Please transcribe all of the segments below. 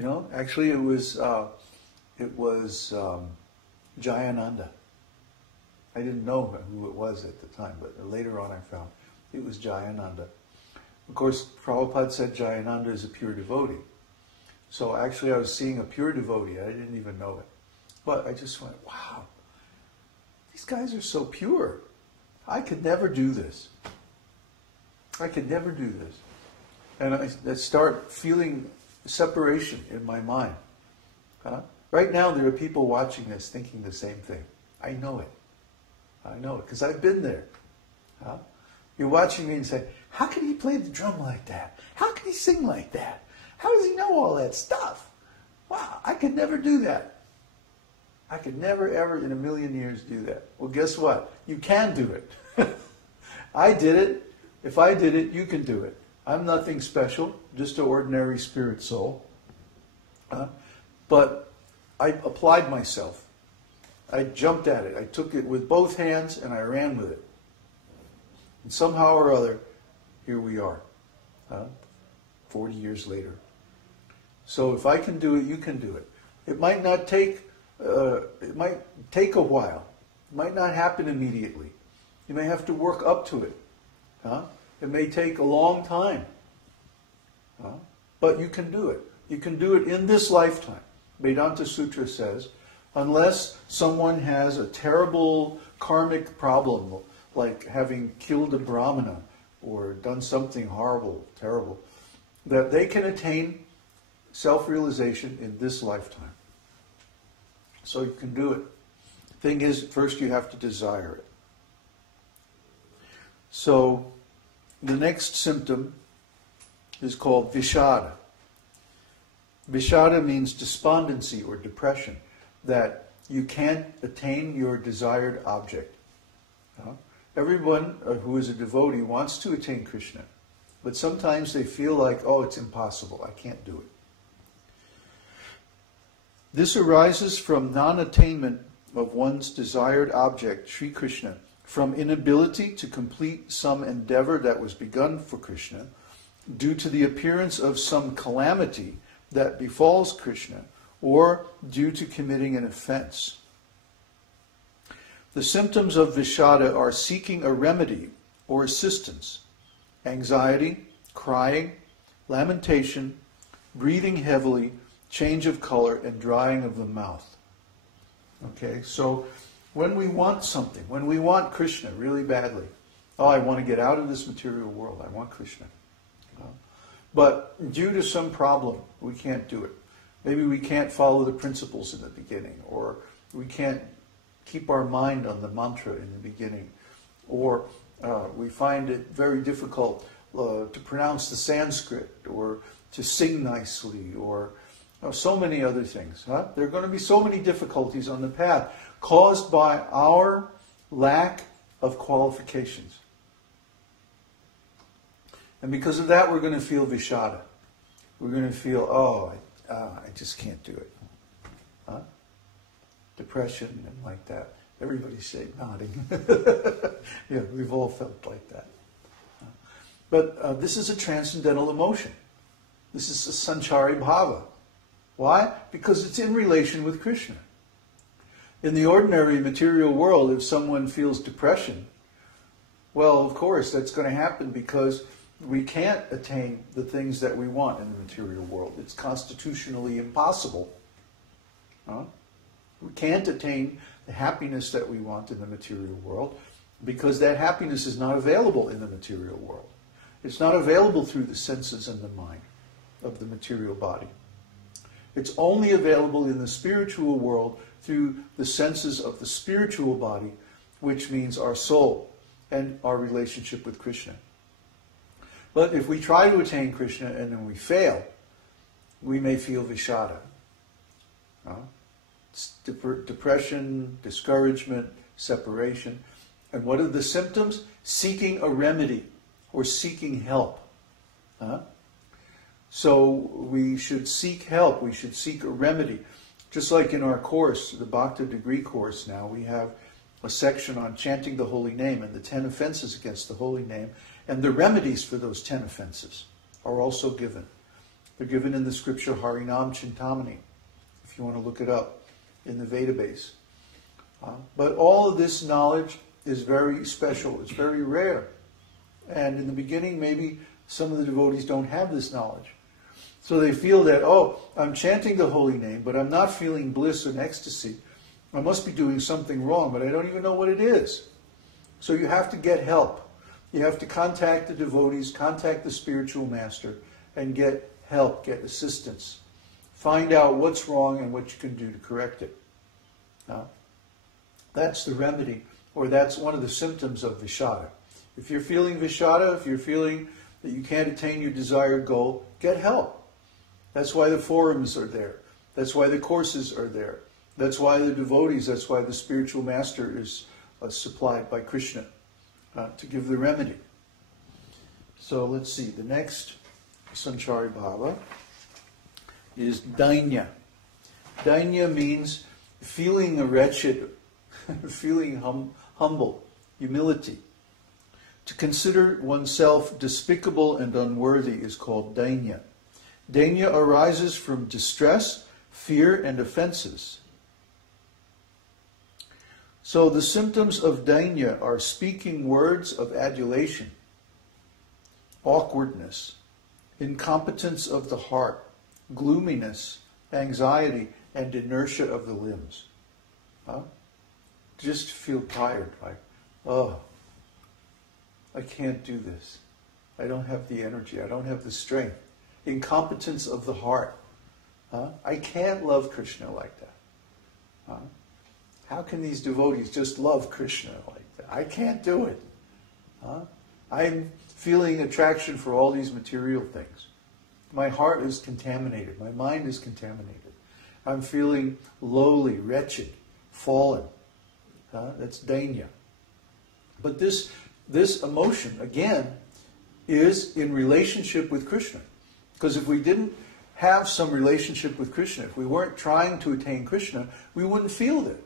You know, actually it was Jayananda. I didn't know who it was at the time, but later on I found it was Jayananda. Of course, Prabhupada said Jayananda is a pure devotee. So actually I was seeing a pure devotee. I didn't even know it. But I just went, wow, these guys are so pure. I could never do this. I could never do this. And I start feeling separation in my mind. Right now there are people watching this thinking the same thing. I know it. I know it, because I've been there. You're watching me and say, how can he play the drum like that? How can he sing like that? How does he know all that stuff? Wow, I could never do that. I could never, ever in a million years do that. Well, guess what? You can do it. I did it. If I did it, you can do it. I'm nothing special, just an ordinary spirit soul. But I applied myself. I jumped at it. I took it with both hands and I ran with it. And somehow or other, here we are, 40 years later. So if I can do it, you can do it. It might not take, it might take a while. It might not happen immediately. You may have to work up to it. It may take a long time. But you can do it. You can do it in this lifetime. Vedanta Sutra says, unless someone has a terrible karmic problem, like having killed a brahmana or done something horrible, terrible, that they can attain self-realization in this lifetime. So you can do it. Thing is, first you have to desire it. So the next symptom is called vishada. Vishada means despondency or depression, that you can't attain your desired object. Everyone who is a devotee wants to attain Krishna, but sometimes they feel like, oh, it's impossible, I can't do it. This arises from non-attainment of one's desired object, Śrī Kṛṣṇa, from inability to complete some endeavor that was begun for Krishna, due to the appearance of some calamity that befalls Krishna, or due to committing an offense. The symptoms of vishada are seeking a remedy or assistance, anxiety, crying, lamentation, breathing heavily, change of color, and drying of the mouth. Okay, so when we want something, when we want Krishna really badly, oh, I want to get out of this material world, I want Krishna. But due to some problem, we can't do it. Maybe we can't follow the principles in the beginning, or we can't keep our mind on the mantra in the beginning, or we find it very difficult to pronounce the Sanskrit, or to sing nicely, or so many other things. There are going to be so many difficulties on the path caused by our lack of qualifications. And because of that, we're going to feel vishada. We're going to feel, oh, I just can't do it. Depression and like that. Everybody's saying, nodding. Yeah, we've all felt like that. But this is a transcendental emotion. This is a sthāyi-bhavas. Why? Because it's in relation with Krishna. In the ordinary material world, if someone feels depression, well, of course, that's going to happen because we can't attain the things that we want in the material world. It's constitutionally impossible. We can't attain the happiness that we want in the material world because that happiness is not available in the material world. It's not available through the senses and the mind of the material body. It's only available in the spiritual world through the senses of the spiritual body, which means our soul and our relationship with Krishna. But if we try to attain Krishna and then we fail, we may feel vishada. Depression, discouragement, separation. And what are the symptoms? Seeking a remedy or seeking help. So we should seek help. We should seek a remedy. Just like in our course, the Bhakti degree course now, we have a section on chanting the holy name and the 10 offenses against the holy name. And the remedies for those 10 offenses are also given. They're given in the scripture Harinam Chintamani, if you want to look it up in the Veda base. But all of this knowledge is very special. It's very rare. And in the beginning, maybe some of the devotees don't have this knowledge. So they feel that, oh, I'm chanting the holy name, but I'm not feeling bliss and ecstasy. I must be doing something wrong, but I don't even know what it is. So you have to get help. You have to contact the devotees, contact the spiritual master, and get help, get assistance. Find out what's wrong and what you can do to correct it. That's the remedy, or that's one of the symptoms of Vishada. If you're feeling Vishada, if you're feeling that you can't attain your desired goal, get help. That's why the forums are there. That's why the courses are there. That's why the devotees, that's why the spiritual master is supplied by Krishna to give the remedy. So let's see, the next Sanchari Bhava is Dainya. Dainya means feeling wretched, feeling humble, humility. To consider oneself despicable and unworthy is called Dainya. Dainya arises from distress, fear, and offenses. So the symptoms of Dainya are speaking words of adulation, awkwardness, incompetence of the heart, gloominess, anxiety, and inertia of the limbs. Just feel tired, like, oh, I can't do this. I don't have the energy. I don't have the strength. Incompetence of the heart. I can't love Krishna like that. How can these devotees just love Krishna like that? I can't do it. I'm feeling attraction for all these material things. My heart is contaminated. My mind is contaminated. I'm feeling lowly, wretched, fallen. That's Dainya. But this emotion, again, is in relationship with Krishna. Because if we didn't have some relationship with Krishna, if we weren't trying to attain Krishna, we wouldn't feel it.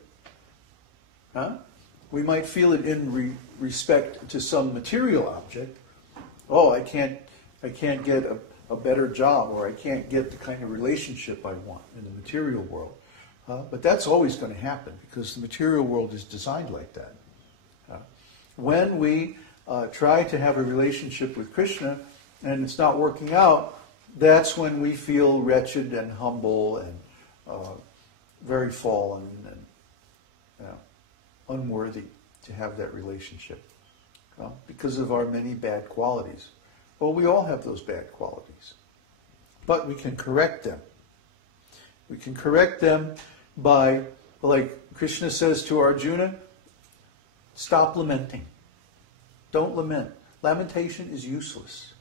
We might feel it in respect to some material object. Oh, I can't get a better job, or I can't get the kind of relationship I want in the material world. But that's always going to happen, because the material world is designed like that. When we try to have a relationship with Krishna and it's not working out, that's when we feel wretched and humble and very fallen and unworthy to have that relationship because of our many bad qualities. Well, we all have those bad qualities, but we can correct them. We can correct them by, like Krishna says to Arjuna, stop lamenting. Don't lament. Lamentation is useless.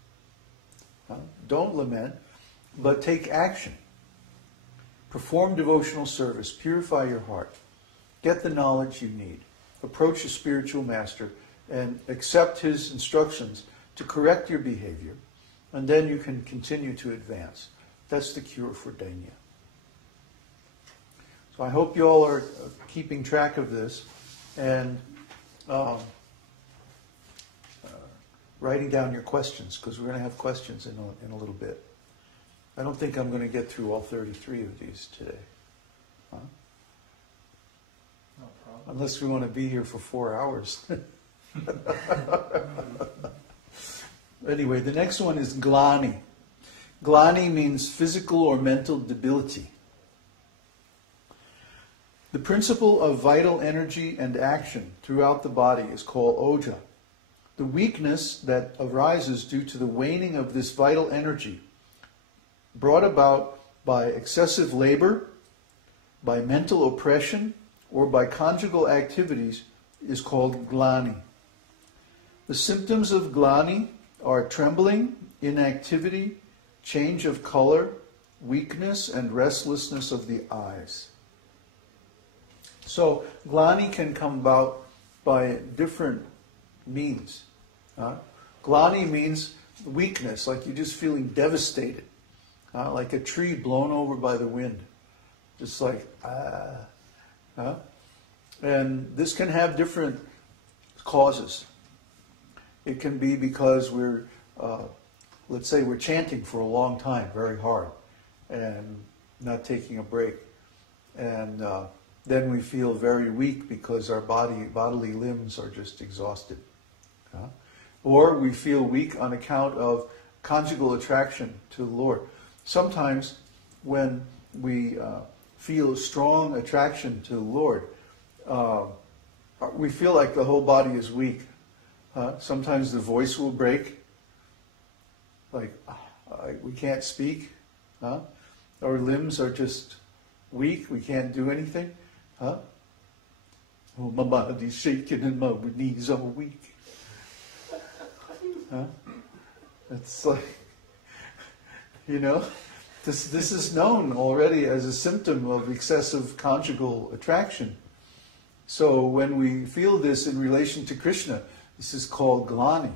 Don't lament, but take action. Perform devotional service. Purify your heart. Get the knowledge you need. Approach a spiritual master and accept his instructions to correct your behavior, and then you can continue to advance. That's the cure for Dainya. So I hope you all are keeping track of this and writing down your questions, because we're going to have questions in a little bit. I don't think I'm going to get through all 33 of these today. No problem. Unless we want to be here for 4 hours. Anyway, the next one is glani. Glani means physical or mental debility. The principle of vital energy and action throughout the body is called oja. The weakness that arises due to the waning of this vital energy, brought about by excessive labor, by mental oppression, or by conjugal activities, is called glani. The symptoms of glani are trembling, inactivity, change of color, weakness, and restlessness of the eyes. So glani can come about by different means. Glani means weakness, like you're just feeling devastated, like a tree blown over by the wind. Just like, And this can have different causes. It can be because we're let's say we're chanting for a long time, very hard, and not taking a break. And then we feel very weak because our bodily limbs are just exhausted. Or we feel weak on account of conjugal attraction to the Lord. Sometimes when we feel strong attraction to the Lord, we feel like the whole body is weak. Sometimes the voice will break, like we can't speak. Our limbs are just weak, we can't do anything. Oh, my body's shaking and my knees are weak. It's like, this is known already as a symptom of excessive conjugal attraction. So when we feel this in relation to Krishna, this is called glani.